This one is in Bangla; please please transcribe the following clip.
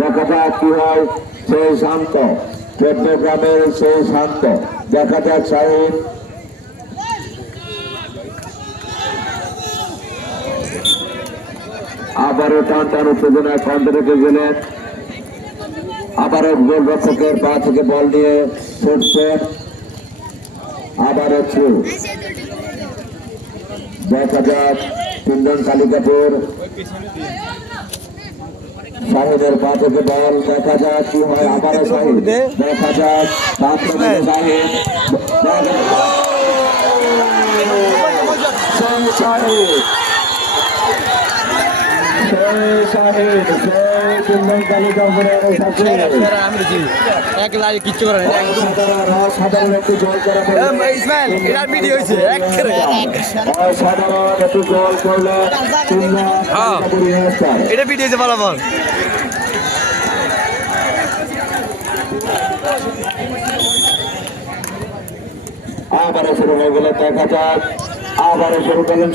দেখা যাক কি হয়। সেই শান্ত 14 গ্রামের সেই শান্ত, দেখা যাক শাহিন আবারও টান উত্তেজনায় কণ্ঠ রেখে গেলেন। আবারও গোলরক্ষকের পা থেকে বল নিয়ে ছুটছেন, আবারও থ্রু। দেখা যাক তিনজন কালিকাপুর, শাহিদের পা থেকে বল, দেখা যাক কি হয়। আবারও শাহিদ, দেখা যাক শাহিদ, সাধারণ একটু জল করা সাধারণ একটু জল করলো এটা ভিডিও ফলাফল। আবারও শুরু হয়ে গেল, দেখা যাক আবারও শুরু করলেন।